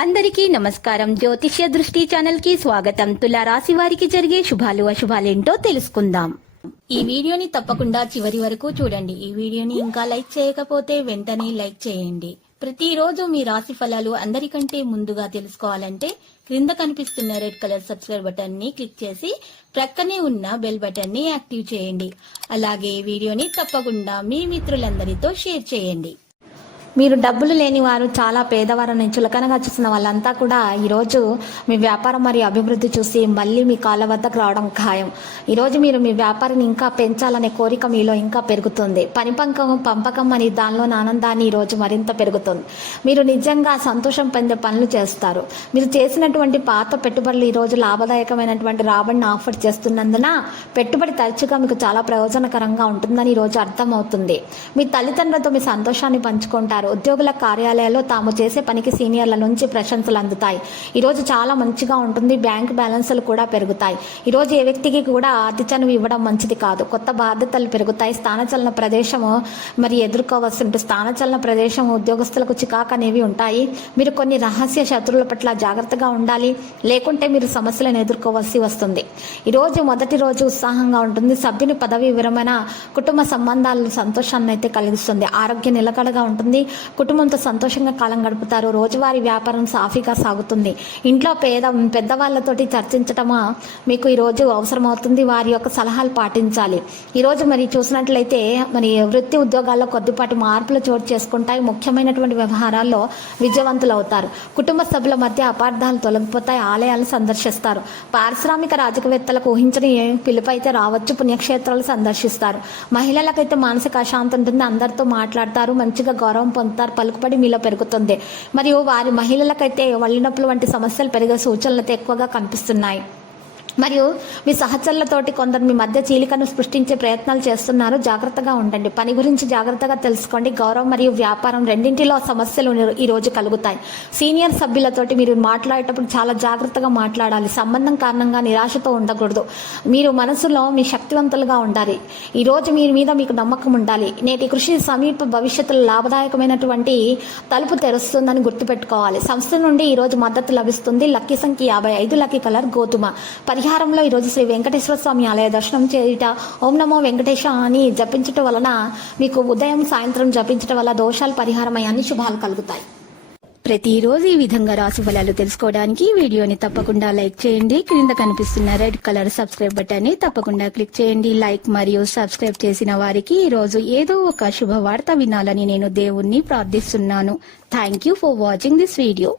అందరికీ నమస్కారం. జ్యోతిష్య దృష్టి ఛానల్ కి స్వాగతం. తులా రాశి వారికి జరిగే శుభాలు అశుభాలేంటో తెలుసుకుందాం. ఈ వీడియోని తప్పకుండా చివరి వరకు చూడండి. ఈ వీడియోని ఇంకా లైక్ చేయకపోతే వెంటనే లైక్ చేయండి. ప్రతిరోజు మీ రాశి ఫలాలు అందరికంటే ముందుగా తెలుసుకోవాలంటే క్రింద కనిపిస్తున్న రెడ్ కలర్ సబ్స్క్రైబ్ బటన్ ని క్లిక్ చేసి ప్రక్కనే ఉన్న బెల్ బటన్ ని యాక్టివ్ చేయండి. అలాగే వీడియోని తప్పకుండా మీ మిత్రులందరితో షేర్ చేయండి. మీరు డబ్బులు లేని వారు, చాలా పేదవారిని చులకనగా చూసిన వాళ్ళంతా కూడా ఈరోజు మీ వ్యాపారం మరియు అభివృద్ధి చూసి మళ్ళీ మీ కాళ్ళ వద్దకు రావడం ఖాయం. ఈరోజు మీరు మీ వ్యాపారాన్ని ఇంకా పెంచాలనే కోరిక మీలో ఇంకా పెరుగుతుంది. పంపకం అని దానిలో ఆనందాన్ని ఈరోజు మరింత పెరుగుతుంది. మీరు నిజంగా సంతోషం పొందే పనులు చేస్తారు. మీరు చేసినటువంటి పాత పెట్టుబడులు ఈరోజు లాభదాయకమైనటువంటి రాబడిని ఆఫర్ చేస్తున్నందున పెట్టుబడి తరచుగా మీకు చాలా ప్రయోజనకరంగా ఉంటుందని ఈరోజు అర్థమవుతుంది. మీ తల్లిదండ్రులతో మీ సంతోషాన్ని పంచుకుంటారు. ఉద్యోగుల కార్యాలయాల్లో తాము చేసే పనికి సీనియర్ల నుంచి ప్రశంసలు అందుతాయి. ఈరోజు చాలా మంచిగా ఉంటుంది. బ్యాంక్ బ్యాలెన్సులు కూడా పెరుగుతాయి. ఈరోజు ఏ వ్యక్తికి కూడా అతి చనువు ఇవ్వడం మంచిది కాదు. కొత్త బాధ్యతలు పెరుగుతాయి. స్థానచలన ప్రదేశము మరి ఎదుర్కోవాల్సి ఉంటుంది. స్థానచలన ప్రదేశం ఉద్యోగస్తులకు చికాకు అనేవి ఉంటాయి. మీరు కొన్ని రహస్య శత్రువుల పట్ల జాగ్రత్తగా ఉండాలి, లేకుంటే మీరు సమస్యలను ఎదుర్కోవాల్సి వస్తుంది. ఈరోజు మొదటి రోజు ఉత్సాహంగా ఉంటుంది. సభ్యుని పదవి విరమణ కుటుంబ సంబంధాలు సంతోషాన్ని అయితే కలిగిస్తుంది. ఆరోగ్యం నిలకడగా ఉంటుంది. కుటుంబంతో సంతోషంగా కాలం గడుపుతారు. రోజువారీ వ్యాపారం సాఫీగా సాగుతుంది. ఇంట్లో పెద్దవాళ్లతోటి చర్చించటమా మీకు ఈరోజు అవసరమవుతుంది. వారి యొక్క సలహాలు పాటించాలి. ఈరోజు మరి చూసినట్లయితే మరి వృత్తి ఉద్యోగాల్లో కొద్దిపాటి మార్పులు చోటు చేసుకుంటాయి. ముఖ్యమైనటువంటి వ్యవహారాల్లో విజయవంతులు అవుతారు. కుటుంబ సభ్యుల మధ్య అపార్థాలు తొలగిపోతాయి. ఆలయాలు సందర్శిస్తారు. పారిశ్రామిక రాజకవేత్తలకు ఊహించని పిలుపు అయితే రావచ్చు. పుణ్యక్షేత్రాలు సందర్శిస్తారు. మహిళలకైతే మానసిక అశాంతి ఉంటుంది. అందరితో మాట్లాడతారు. మంచిగా గౌరవం పొందుతారు. పలుకుబడి మీలో పెరుగుతుంది. మరియు వారి మహిళలకైతే ఒళ్ళనొప్పులు వంటి సమస్యలు పెరిగే సూచనలు ఎక్కువగా కనిపిస్తున్నాయి. మరియు మీ సహచరులతోటి కొందరు మీ మధ్య చీలికను సృష్టించే ప్రయత్నాలు చేస్తున్నారు. జాగ్రత్తగా ఉండండి. పని గురించి జాగ్రత్తగా తెలుసుకోండి. గౌరవం మరియు వ్యాపారం రెండింటిలో సమస్యలు ఈరోజు కలుగుతాయి. సీనియర్ సభ్యులతోటి మీరు మాట్లాడేటప్పుడు చాలా జాగ్రత్తగా మాట్లాడాలి. సంబంధం కారణంగా నిరాశతో ఉండకూడదు. మీరు మనసులో మీ శక్తివంతులుగా ఉండాలి. ఈరోజు మీ మీద మీకు నమ్మకం ఉండాలి. నేటి కృషి సమీప భవిష్యత్తులో లాభదాయకమైనటువంటి తలుపు తెరుస్తుందని గుర్తుపెట్టుకోవాలి. సంస్థ నుండి ఈరోజు మద్దతు లభిస్తుంది. లక్కీ సంఖ్య 55, లక్కీ కలర్ గోధుమ. పరిహారంలో ఈరోజు శ్రీ వెంకటేశ్వర స్వామి ఆలయ దర్శనం చేయుట, ఓం నమో వెంకటేశ అని జపించటం వలన మీకు ఉదయం సాయంత్రం జపించటం వల్ల దోషాలు పరిహారమయ్యాన్ని శుభాలు కలుగుతాయి. ప్రతిరోజు ఈ విధంగా రాశి ఫలాలు తెలుసుకోవడానికి వీడియోని తప్పకుండా లైక్ చేయండి. క్రింద కనిపిస్తున్న రెడ్ కలర్ సబ్స్క్రైబ్ బటన్ ని తప్పకుండా క్లిక్ చేయండి. లైక్ మరియు సబ్స్క్రైబ్ చేసిన వారికి ఈ రోజు ఏదో ఒక శుభవార్త వినాలని నేను దేవుణ్ణి ప్రార్థిస్తున్నాను. Thank you for watching this video.